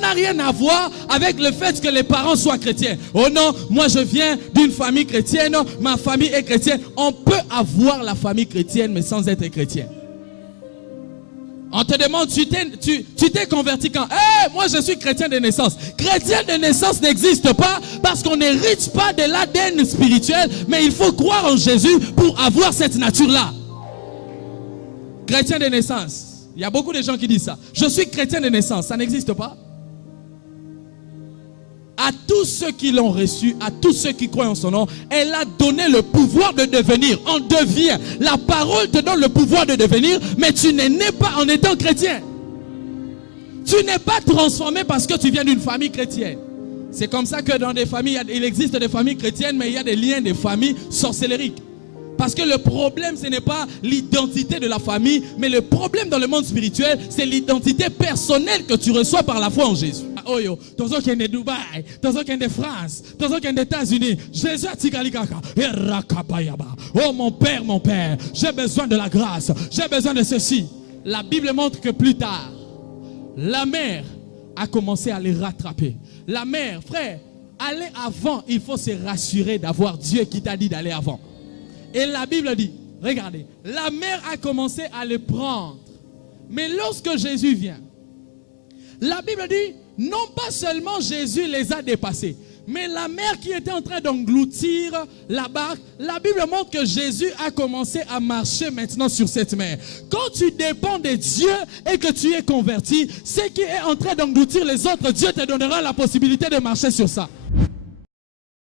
n'a rien à voir avec le fait que les parents soient chrétiens. Oh non, moi je viens d'une famille chrétienne, ma famille est chrétienne. On peut avoir la famille chrétienne mais sans être chrétien. On te demande, tu t'es converti quand? Moi je suis chrétien de naissance. Chrétien de naissance n'existe pas parce qu'on n'hérite pas de l'ADN spirituel, mais il faut croire en Jésus pour avoir cette nature-là. Chrétien de naissance. Il y a beaucoup de gens qui disent ça. Je suis chrétien de naissance. Ça n'existe pas. À tous ceux qui l'ont reçu, à tous ceux qui croient en son nom, elle a donné le pouvoir de devenir. On devient. La parole te donne le pouvoir de devenir, mais tu n'es né pas en étant chrétien. Tu n'es pas transformé parce que tu viens d'une famille chrétienne. C'est comme ça que dans des familles, il existe des familles chrétiennes, mais il y a des liens de familles sorcellériques. Parce que le problème, ce n'est pas l'identité de la famille, mais le problème dans le monde spirituel, c'est l'identité personnelle que tu reçois par la foi en Jésus. Oh yo, dans un qui est de Dubaï, dans un qui est de France, dans un qui est des États-Unis, Jésus a tikalikaka. Oh mon Père, j'ai besoin de la grâce, j'ai besoin de ceci. La Bible montre que plus tard, la mère a commencé à les rattraper. La mère, frère, aller avant, il faut se rassurer d'avoir Dieu qui t'a dit d'aller avant. Et la Bible dit, regardez, la mère a commencé à les prendre. Mais lorsque Jésus vient, la Bible dit, non pas seulement Jésus les a dépassés, mais la mère qui était en train d'engloutir la barque, la Bible montre que Jésus a commencé à marcher maintenant sur cette mer. Quand tu dépends de Dieu et que tu es converti, ce qui est en train d'engloutir les autres, Dieu te donnera la possibilité de marcher sur ça.